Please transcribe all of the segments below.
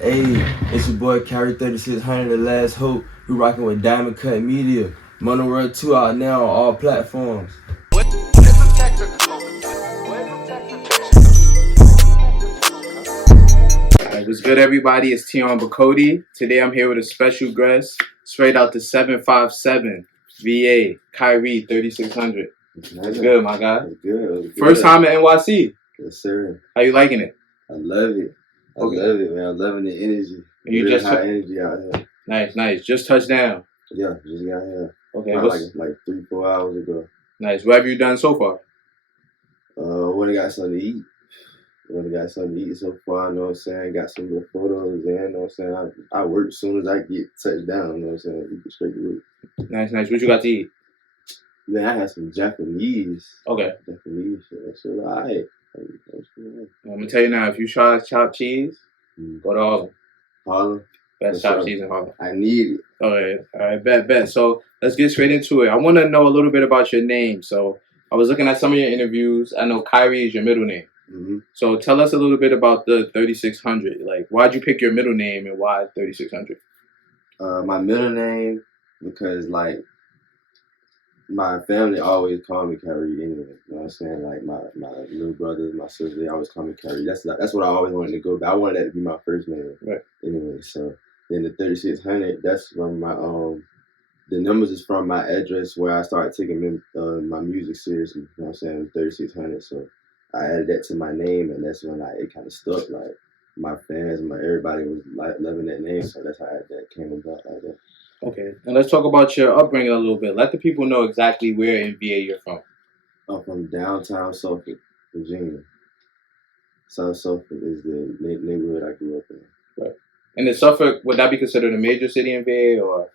Hey, it's your boy Kiree 3600, the last hope. We rocking with KUT Media. Munna World 2 out now on all platforms. Alright, what's good, everybody? It's Tee Becoate. Today I'm here with a special guest, straight out the 757 VA, Kiree 3600. What's good, my guy? It's good. First time at NYC. Yes, sir. How you liking it? I love it. I love it, man. I'm loving the energy. You Real just high energy out here. Nice. Just touched down. Yeah, just got here. Okay, like 3-4 hours ago. Nice. What have you done so far? When I got something to eat. So far, you know what I'm saying? Got some good photos in, you know what I'm saying? I work as soon as I get touched down, you know what I'm saying? You get straight to work. Nice. What you got to eat? Man, I had some Japanese. Okay. Japanese shit. That shit was alright. I'm gonna tell you now, if you try chopped cheese, go to Harlem. Harlem? Best chopped cheese in Harlem. I need it. Okay, all right, bet. So let's get straight into it. I want to know a little bit about your name. So I was looking at some of your interviews. I know Kiree is your middle name. Mm-hmm. So tell us a little bit about the 3600. Like, why'd you pick your middle name and why 3600? My middle name, because like my family always called me Kiree anyway. You know what I'm saying? Like my little brothers, my sister, they always call me Kiree. That's what I always wanted to go by. I wanted that to be my first name. Right. Anyway, so then the 3600, that's from my the numbers is from my address where I started taking my music seriously. You know what I'm saying? It was 3600. So I added that to my name, and that's when it kind of stuck. Like my fans, everybody was like loving that name, so that's how that came about like that. Okay, and let's talk about your upbringing a little bit. Let the people know exactly where in VA you're from. I'm from downtown Suffolk, Virginia. South Suffolk is the neighborhood I grew up in. Right. And in Suffolk, would that be considered a major city in VA, or?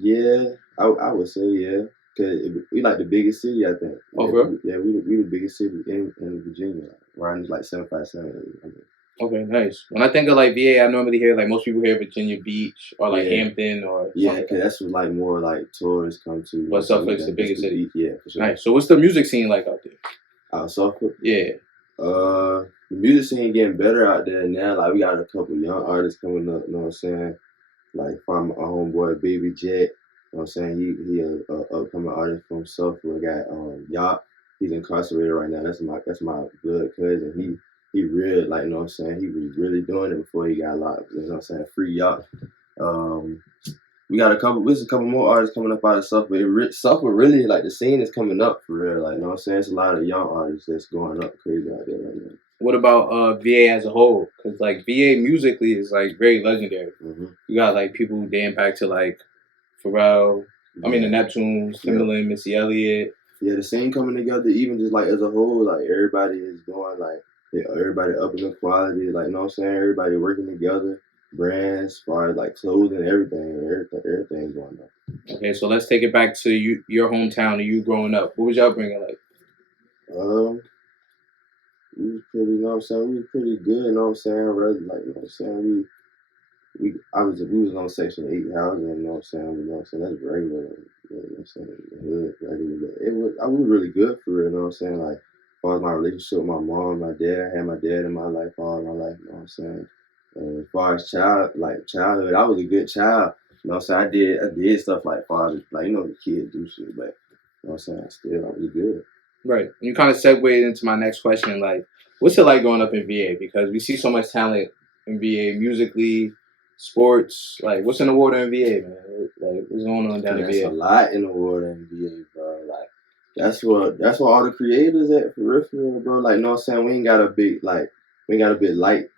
Yeah, I would say yeah. Cause we like the biggest city, I think. Okay. Yeah, we the biggest city in Virginia. Around like 757. Okay, nice. When I think of like VA, I normally hear like most people hear Virginia Beach or like Hampton or because that's what like more like tourists come to. But Suffolk's the biggest city. Yeah, for sure. Nice. So what's the music scene like out there? Out Suffolk? Yeah. The music scene getting better out there now. Like we got a couple young artists coming up. You know what I'm saying? Like from our homeboy Baby Jet. You know what I'm saying? He a upcoming artist from Suffolk. We got Yacht. He's incarcerated right now. That's my blood cousin. He real, like, you know what I'm saying? He was really doing it before he got locked. You know what I'm saying? Free Yacht. We got a couple more artists coming up out of Suffolk. Suffolk really, like, the scene is coming up for real. Like, you know what I'm saying? It's a lot of young artists that's going up crazy out there right now. What about VA as a whole? Because, like, VA musically is, like, very legendary. Mm-hmm. You got, like, people who date back to, like, Pharrell, the Neptunes, Timbaland, Missy Elliott. Yeah, the scene coming together, even just, like, as a whole, like, everybody is doing, like, everybody upping the quality, like, you know what I'm saying? Everybody working together, brands, as far as, like, clothing, everything's going up. Okay, so let's take it back to your hometown and you growing up. What was your upbringing like? We was pretty, you know what I'm saying? We was pretty good, you know what I'm saying? Rather, like, you know what I'm saying? We was on Section 8 housing, you know what I'm saying? You know what I'm saying? That's regular, you know what I'm saying? The hood, regular. I was really good for real, you know what I'm saying? Like, as far as my relationship with my mom, my dad, I had my dad in my life all my life, you know what I'm saying? As far as childhood, I was a good child. You know what I'm saying? I did stuff like father, like, you know, the kids do shit, but, you know what I'm saying? I was good. Right. You kind of segued into my next question, like, what's it like growing up in VA? Because we see so much talent in VA, musically, sports. Like, what's in the water in VA, man? Like, what's going on down in VA? There's a lot in the water in VA, bro. Like, that's where all the creators at, for real, bro. Like, you know what I'm saying? We ain't got a big light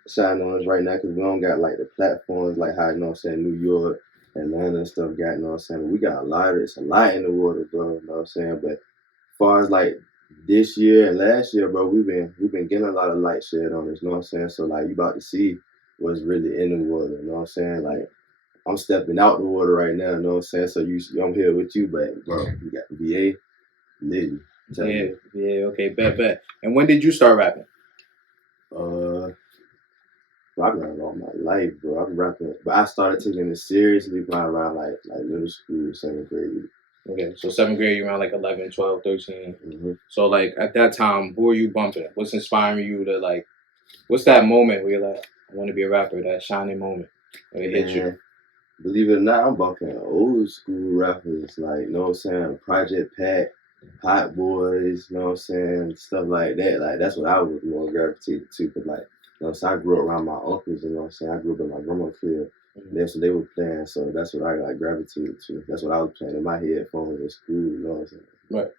shining on us right now because we don't got, like, the platforms like how, you know what I'm saying, New York, Atlanta and stuff got, you know what I'm saying? But we got it's a lot in the water, bro, you know what I'm saying? But as far as, like, this year and last year, bro, we've been getting a lot of light shed on us, you know what I'm saying? So, like, you about to see what's really in the water, you know what I'm saying? Like, I'm stepping out the water right now, you know what I'm saying? So I'm here with you, but, bro, you got VA, Liddy. Yeah, okay, bet. And when did you start rapping? I've been rapping all my life, bro. I've been rapping, but I started taking it seriously probably around like middle school, 7th grade. Okay, so 7th grade, you're around like 11, 12, 13. Mm-hmm. So, like, at that time, who are you bumping? What's inspiring you to, like, What's that moment where you're like, I want to be a rapper? That shining moment when it hits you. Man, believe it or not, I'm bumping old school rappers like, you know what I'm saying, Project Pat, Hot Boys, you know what I'm saying, stuff like that. Like that's what I was more gravitated to. Cause like, you know what I'm saying, I grew up around my uncles, you know what I'm saying. I grew up in my grandma's crib. That's what they were playing, so that's what I like gravitated to. That's what I was playing in my headphones in school, you know what I'm saying. Right.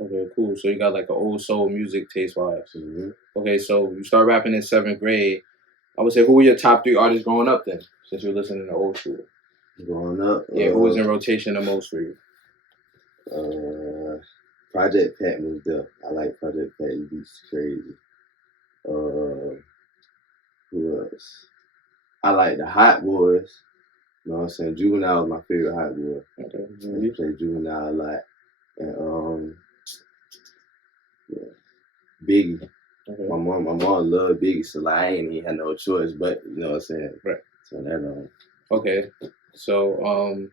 Okay, cool. So you got like an old soul music taste wise. Mm-hmm. Okay, so you start rapping in 7th grade. I would say, who were your top 3 artists growing up then, since you're listening to old school? Growing up, Yeah, who was in rotation the most for you? Project Pat was there. I like Project Pat. He beats crazy. Who else? I like the Hot Boys. You know what I'm saying? Juvenile was my favorite Hot Boy. Okay. He played Juvenile a lot. And yeah, Biggie. Okay. My mom loved Biggie, so like I ain't even had no choice, but you know what I'm saying? Right. So that Okay. So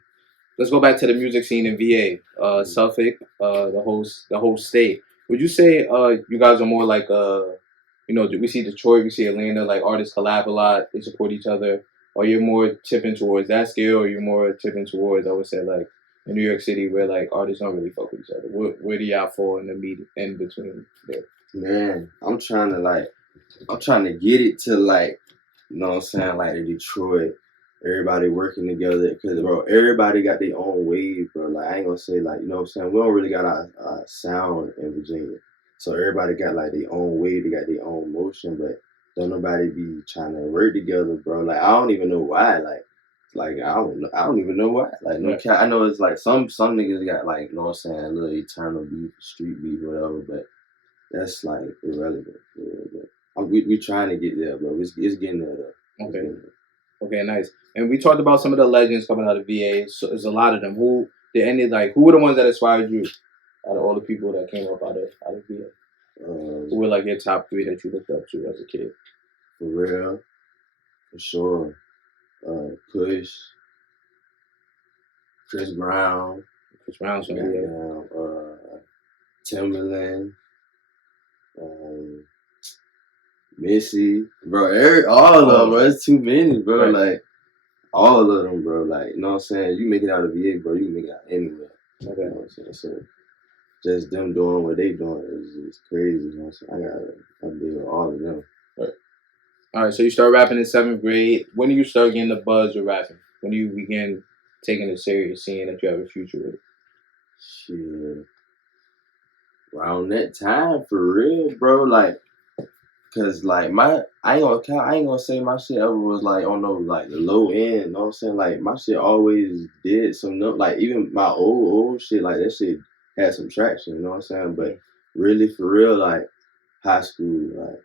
let's go back to the music scene in VA. Suffolk, the whole state. Would you say you guys are more like you know, we see Detroit, we see Atlanta, like artists collab a lot, they support each other. Or you're more tipping towards that scale, or you're more tipping towards, I would say, like in New York City, where like artists don't really fuck with each other. Where do y'all fall in the in between there? Man, I'm trying to get it to like, you know what I'm saying, like the Detroit, everybody working together, cause bro, everybody got their own wave, bro. Like I ain't gonna say like, you know what I'm saying, we don't really got our sound in Virginia, so everybody got like their own wave, they got their own motion, but don't nobody be trying to work together, bro. Like I don't even know why, like I don't even know why. Like no, I know it's like some niggas got like, you know what I'm saying, a little eternal beef, street beef, whatever, but that's like irrelevant. We trying to get there, bro. It's getting there though. Okay. Okay, nice. And we talked about some of the legends coming out of VA. So there's a lot of them. Who who were the ones that inspired you out of all the people that came up out of VA? Who were like your top 3 that you looked up to as a kid? For real, for sure. Push, Chris Brown, Timberland, Missy, bro. All of them, bro. It's too many, bro. Right. Like all of them, bro. Like you know what I'm saying. You make it out of VA, bro. You can make it out anywhere. Okay. You know what I'm saying. So just them doing what they doing is crazy. You know what I'm saying. I deal with all of them. Right. All right. So you start rapping in 7th grade. When do you start getting the buzz with rapping? When do you begin taking it serious, seeing that you have a future with it? Shit. Around that time, for real, bro. Like. Cause like I ain't gonna say my shit ever was like on no like the low end, you know what I'm saying? Like my shit always did some like even my old shit, like that shit had some traction, you know what I'm saying? But really for real, like high school,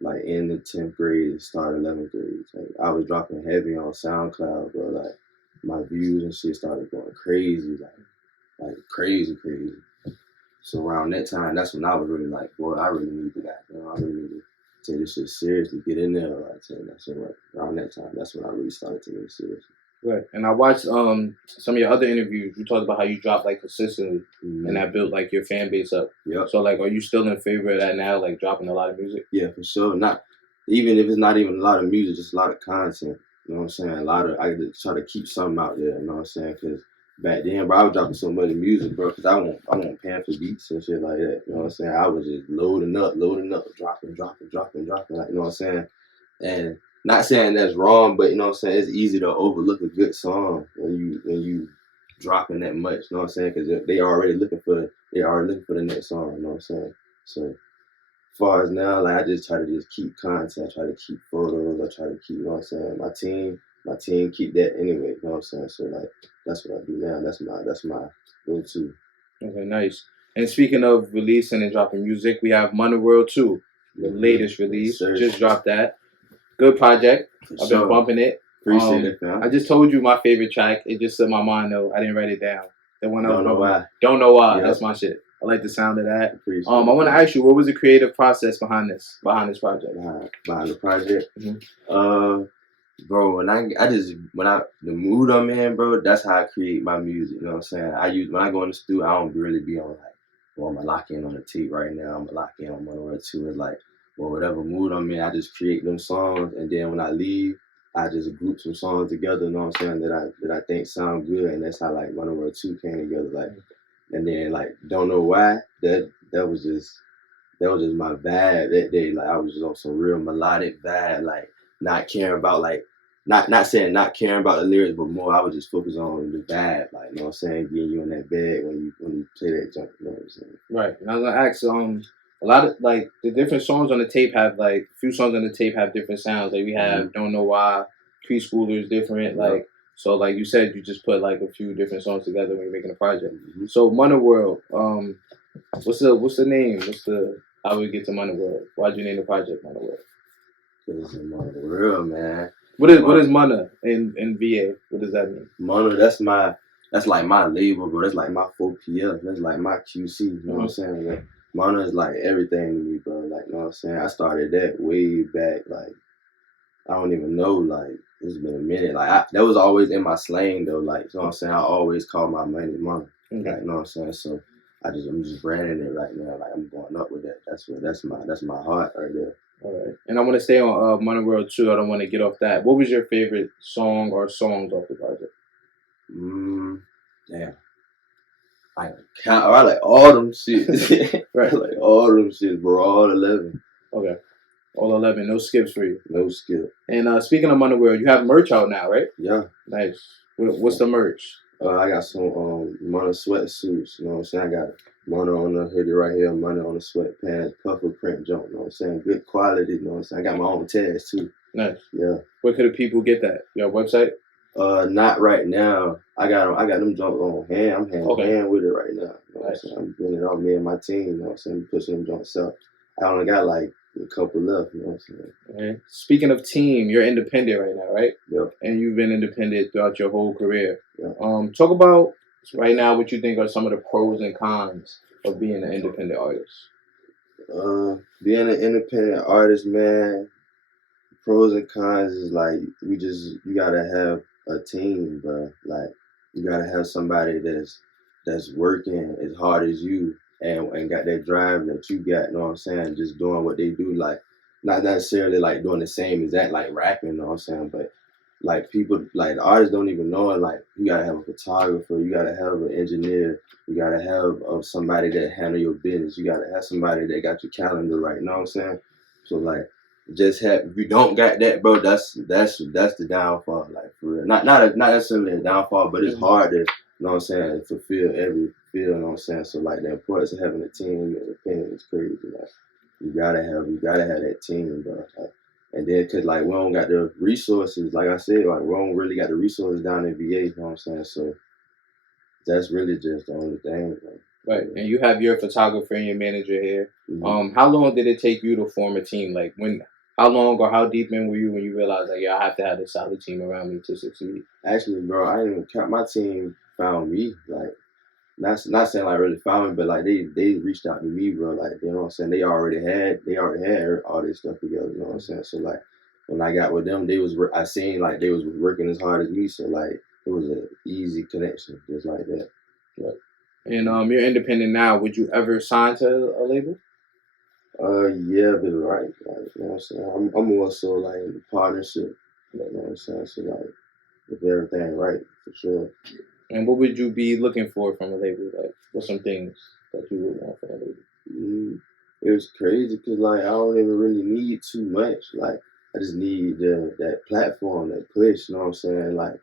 like in the 10th grade, start 11th grade, like I was dropping heavy on SoundCloud, bro. Like my views and shit started going crazy, like crazy. So around that time, that's when I was really like, boy, I really need to I really need to take this shit seriously, get in there. Like, so around that time, that's when I really started taking it seriously. Right. And I watched some of your other interviews. You talked about how you drop like consistently, and that built like your fan base up. Yep. So like, are you still in favor of that now? Like dropping a lot of music? Yeah, for sure. Not even if it's not even a lot of music, just a lot of content. You know what I'm saying? I just try to keep something out there. You know what I'm saying? Because back then, bro, I was dropping so much music, bro, because I won't paying for beats and shit like that. You know what I'm saying? I was just loading up, dropping, like, you know what I'm saying? And not saying that's wrong, but you know what I'm saying? It's easy to overlook a good song when you dropping that much, you know what I'm saying? Because they already looking for the next song, you know what I'm saying? So as far as now, like I just try to just keep content, I try to keep photos, I try to keep, you know what I'm saying, my team keep that anyway, you know what I'm saying? So like that's what I do now. That's my go-to. Okay, nice. And speaking of releasing and dropping music, we have Munna World 2, the latest release. Just dropped that. Good project. I've been bumping it. Appreciate it, fam. I just told you my favorite track. It just slipped my mind though. I didn't write it down. The one Don't know why. Don't know why. Yep. That's my shit. I like the sound of that. I want to ask you, what was the creative process behind this project? Behind the project, bro. When the mood I'm in, bro, that's how I create my music. You know what I'm saying? When I go in the studio, I don't really be on like, well, I'm gonna lock in on the tape right now. I'm gonna lock in on Munna World 2. It's like or whatever mood I'm in, I just create them songs, and then when I leave, I just group some songs together, you know what I'm saying, that I think sound good, and that's how like Munna World 2 came together, like, and then like don't know why that was just my vibe that day. Like I was just on some real melodic vibe, like not caring about like not saying not caring about the lyrics, but more I was just focused on the vibe, like you know what I'm saying, getting you in that bag when you play that jump, you know what I'm saying. Right. And I was gonna ask, a lot of like the different songs on the tape have like a few songs on the tape have different sounds. Like we have Don't Know Why, Preschoolers different, like so like you said you just put like a few different songs together when you're making a project. So Munna World, what's the name? How we get to Munna World? Why'd you name the project Munna World? It's Munna World, man. What is Munna in VA? What does that mean? Munna, that's like my label, bro. That's like my 4PF. That's like my QC. You know what I'm saying? Like, Munna is like everything to me, bro. Like, you know what I'm saying? I started that way back. Like, I don't even know. Like, it's been a minute. Like, that was always in my slang though. Like, you know what I'm saying? I always call my money Munna. Like, you know what I'm saying? So I'm just branding it right now. Like, I'm going up with that. That's my heart right there. All right. And I want to stay on Munna World 2. I don't want to get off that. What was your favorite song or songs off the project? Damn. I like all them shit. Right. Like all them shit, bro. All 11. Okay. All 11. No skips for you. No skip. And speaking of Munna World, you have merch out now, right? Yeah. Nice. What's the merch? I got some Munna sweatsuits. You know what I'm saying? I got Munna on the hoodie right here, Munna on the sweatpants, puffer print jump. You know what I'm saying? Good quality. You know what I'm saying? I got my own tags too. Nice. Yeah. Where could the people get that? Your website? Not right now. I got them jumps on hand. I'm hand with it right now. You know what I'm saying? I'm doing it all, me and my team. You know what I'm saying? We pushing them jumps up. I only got like a couple left. You know what I'm saying? Okay. Speaking of team, you're independent right now, right? Yep. And you've been independent throughout your whole career. Yep. Talk about right now what you think are some of the pros and cons of being an independent artist. Being an independent artist, man, pros and cons is like you gotta have a team, bro. Like you gotta have somebody that's working as hard as you and got that drive that you got, you know what I'm saying? Just doing what they do, like not necessarily like doing the same as that, like rapping, you know what I'm saying? But like people, like the artists don't even know it. Like you gotta have a photographer, you gotta have an engineer, you gotta have somebody that handle your business, you gotta have somebody that got your calendar right, you know what I'm saying? So like just have, if you don't got that, bro, that's the downfall, like for real. Not necessarily a downfall, but it's hard to, you know what I'm saying, fulfill every field, you know what I'm saying? So like the importance of having a team and opinion is crazy. Like you gotta have that team, bro. Like, and then cause like we don't got the resources, like I said, like we don't really got the resources down in VA, you know what I'm saying? So that's really just the only thing, bro. Right, and you have your photographer and your manager here. How long did it take you to form a team? Like how long or how deep in were you when you realized like, yeah, I have to have a solid team around me to succeed? Actually, bro, I didn't even count. My team found me. Like, not saying like really found me, but like they reached out to me, bro. Like, you know what I'm saying? They already had all this stuff together. You know what I'm saying? So like when I got with them, I seen like they was working as hard as me. So like it was an easy connection, just like that. Right. And you're independent now. Would you ever sign to a label? Yeah, but right. Like, you know what I'm saying? I'm more so like in the partnership. You know what I'm saying? So like if everything right, for sure. And what would you be looking for from a label? Like, what's some things that you would want from a label? It was crazy because like I don't even really need too much. Like I just need that platform, that push. You know what I'm saying? Like,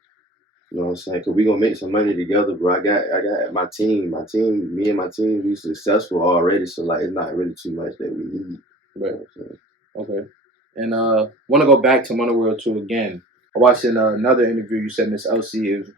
you know what I'm saying? Cause we gonna make some money together, bro. I got my team, me and my team, we successful already. So like, it's not really too much that we need. Right. You know, okay. And want to go back to Munna World 2 again. I watched in another interview. You said Miss LC is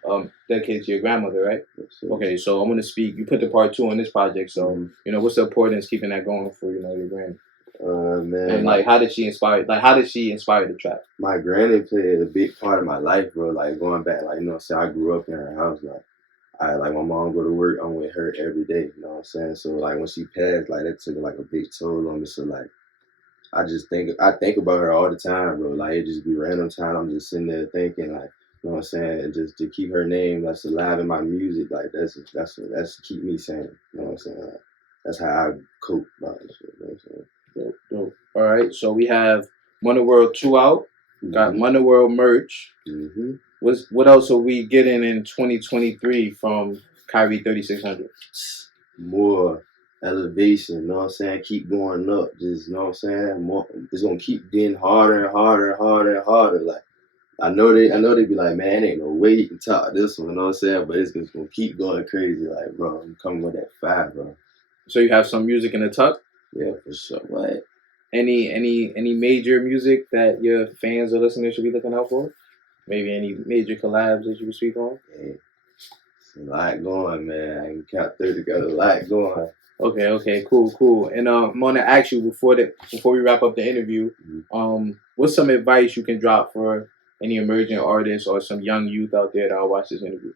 dedicated to your grandmother, right? Okay. So I'm gonna speak. You put the part 2 on this project. So you know, what's the importance keeping that going for your granny? Man. And like, how did she inspire? Like, how did she inspire the track? My granny played a big part of my life, bro. Like going back, like you know, so I grew up in her house. Like my mom go to work, I'm with her every day. You know what I'm saying? So like when she passed, like that took like a big toll on me. So like I think about her all the time, bro. Like it just be random time. I'm just sitting there thinking, like, you know what I'm saying, and just to keep her name that's alive in my music, like that's keep me sane. You know what I'm saying? Like, that's how I cope about this shit. You know what I'm saying? Dope. All right, so we have Munna World 2 out. Got Munna World merch. Mm-hmm. What else are we getting in 2023 from Kiree 3600? More elevation, you know what I'm saying? Keep going up, just, you know what I'm saying? More, it's gonna keep getting harder and harder and harder and harder. Like, I know they be like, man, ain't no way you can top this one, you know what I'm saying? But it's just gonna keep going crazy. Like, bro, I'm coming with that fire, bro. So you have some music in the tuck? Yeah, for sure. What? Any major music that your fans or listeners should be looking out for? Maybe any major collabs that you can speak on? Hey, it's a lot going, man. I can count 30, got a lot going. Okay, cool. And I'm gonna ask you before we wrap up the interview, what's some advice you can drop for any emerging artists or some young youth out there that'll watch this interview?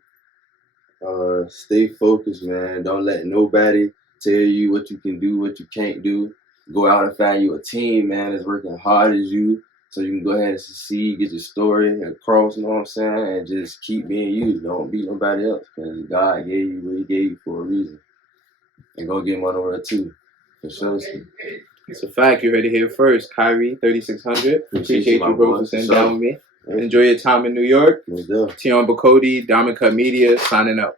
Stay focused, man. Don't let nobody tell you what you can do, what you can't do. Go out and find you a team, man, that's working hard as you, so you can go ahead and succeed, get your story across, you know what I'm saying, and just keep being you. Don't be nobody else, because God gave you what he gave you for a reason. And go get Munna World too, for sure. It's a fact. You heard it here first. Kiree 3600. Appreciate you, bro, for sitting down with me. Enjoy your time in New York. Tee Becoate, KUT Magazine, signing out.